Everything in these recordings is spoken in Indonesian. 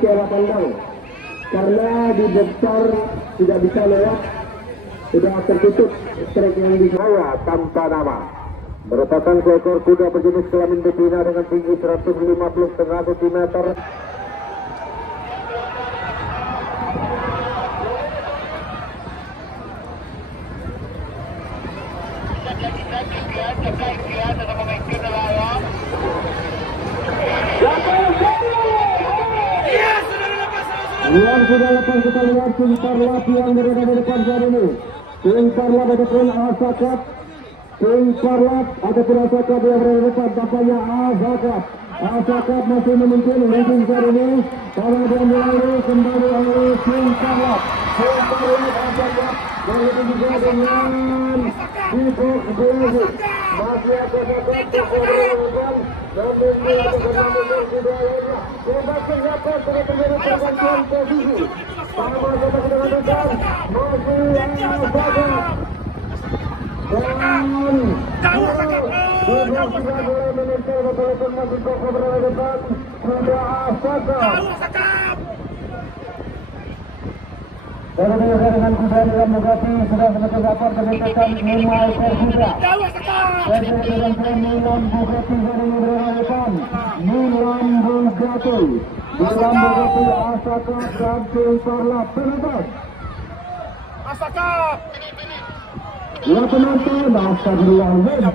ke arah kandang karena di besar tidak bisa lewat, sudah tertutup trek yang di bawah tanpa nama. Merupakan seekor kuda berjenis kelamin betina dengan tinggi 150 cm. Yang sudah lepas kita lihat tim Parlat yang berada di depan saat ini. Tim Parlat ataupun Asakat. Tim Parlat ataupun Asakat yang berada di depan, tampaknya Asakat. Asakat masih memimpin ranking saat ini. Pada dia mulai kembali oleh tim Parlat. Tim Parlat Asakat. Begitu juga dengan Ibu Beli. Masih Asakat berkorban. Namun dia berkorban sudah lainnya. Bebas terdapat pada terjadi pergantian posisi. Sama-sama kita dengarkan. Masih Asakat. Dan sudah mulai menempel betul-betul masih kokoh berada di depan. Sudah Asakat. Baru dengan kuda dalam Bugatti sudah semakin dapat kebetulan 5 ekor kuda. Dengan tren Milan Bugatti dari berada depan. Milan Bugatti. Milan Bugatti Asakat dan tim Parlat terlepas. Asakat. Ya penonton, astagfirullahaladzim.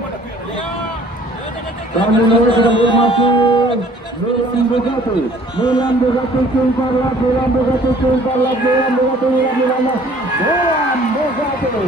Kami sudah masih Milan Bugatti. Milan Bugatti tim Parlat. Milan Bugatti tim Parlat. Milan Bugatti. Milan Bugatti.